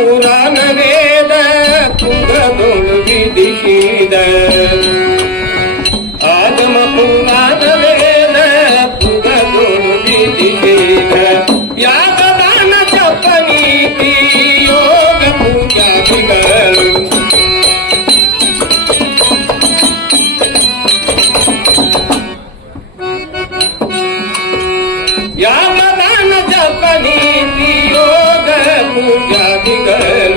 ಪೂರಾನ ವೇದ ಕುಂದ್ರದೊಳು ವಿಧಿಸಿದ. ಆದಮ ಪೂರಾನ ವೇದ ಕುಂದ್ರದೊಳು ವಿಧಿಸಿದ. ಯಾವ ದಾನ ಜಪ ನೀತಿ, ಯೋಗ ಪೂಜಾದಿಗಳು. ಯಾವ ದಾನ ಜಪ ನೀತಿ, ಯೋಗ பூஜாதிகள்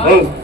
Oh.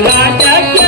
ರಾಜಕ್ಕೆ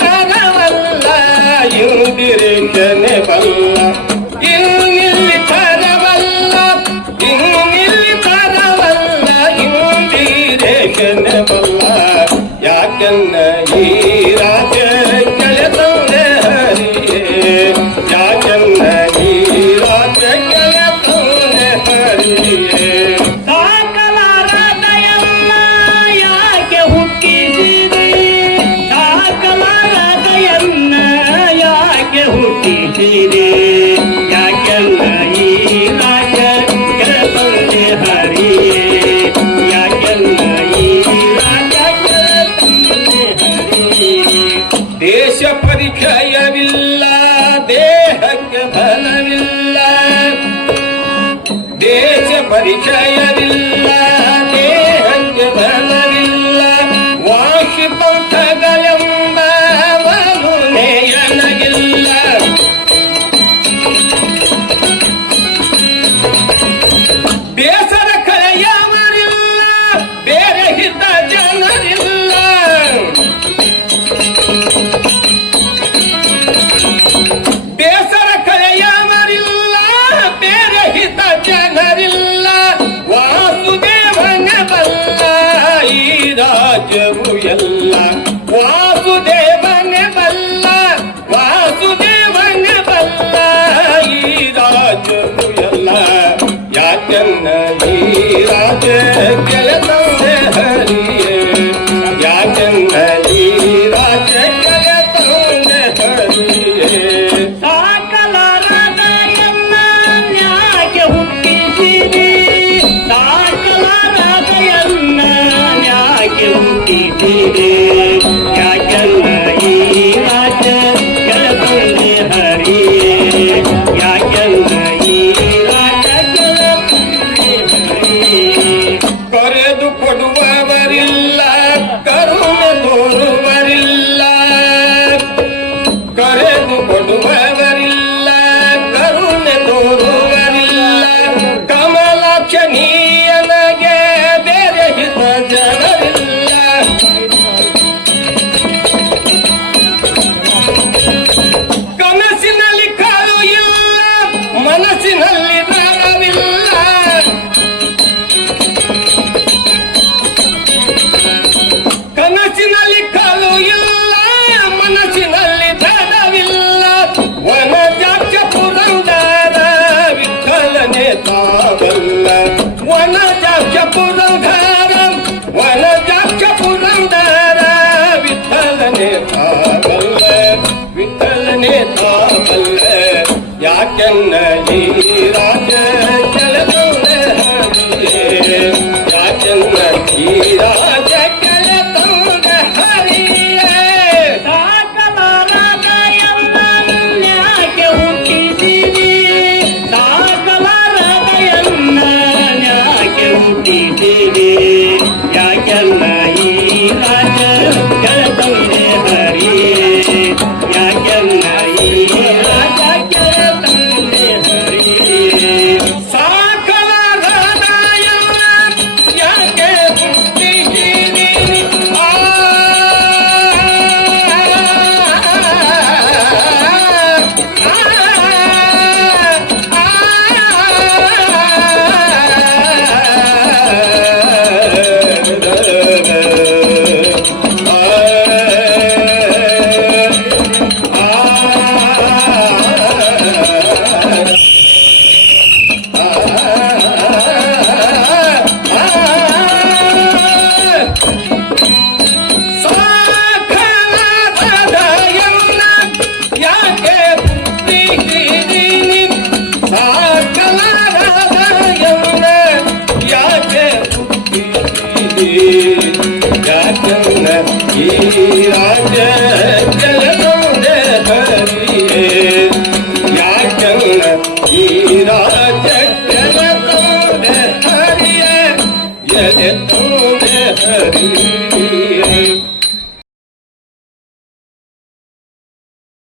ತರವಲ್ಲ ಇಂದಿರೇಂದನೆ ಬಲ್ಲ. ಇಲ್ಲಿ ফিরে கண்ணையே ராஜ I'm dead.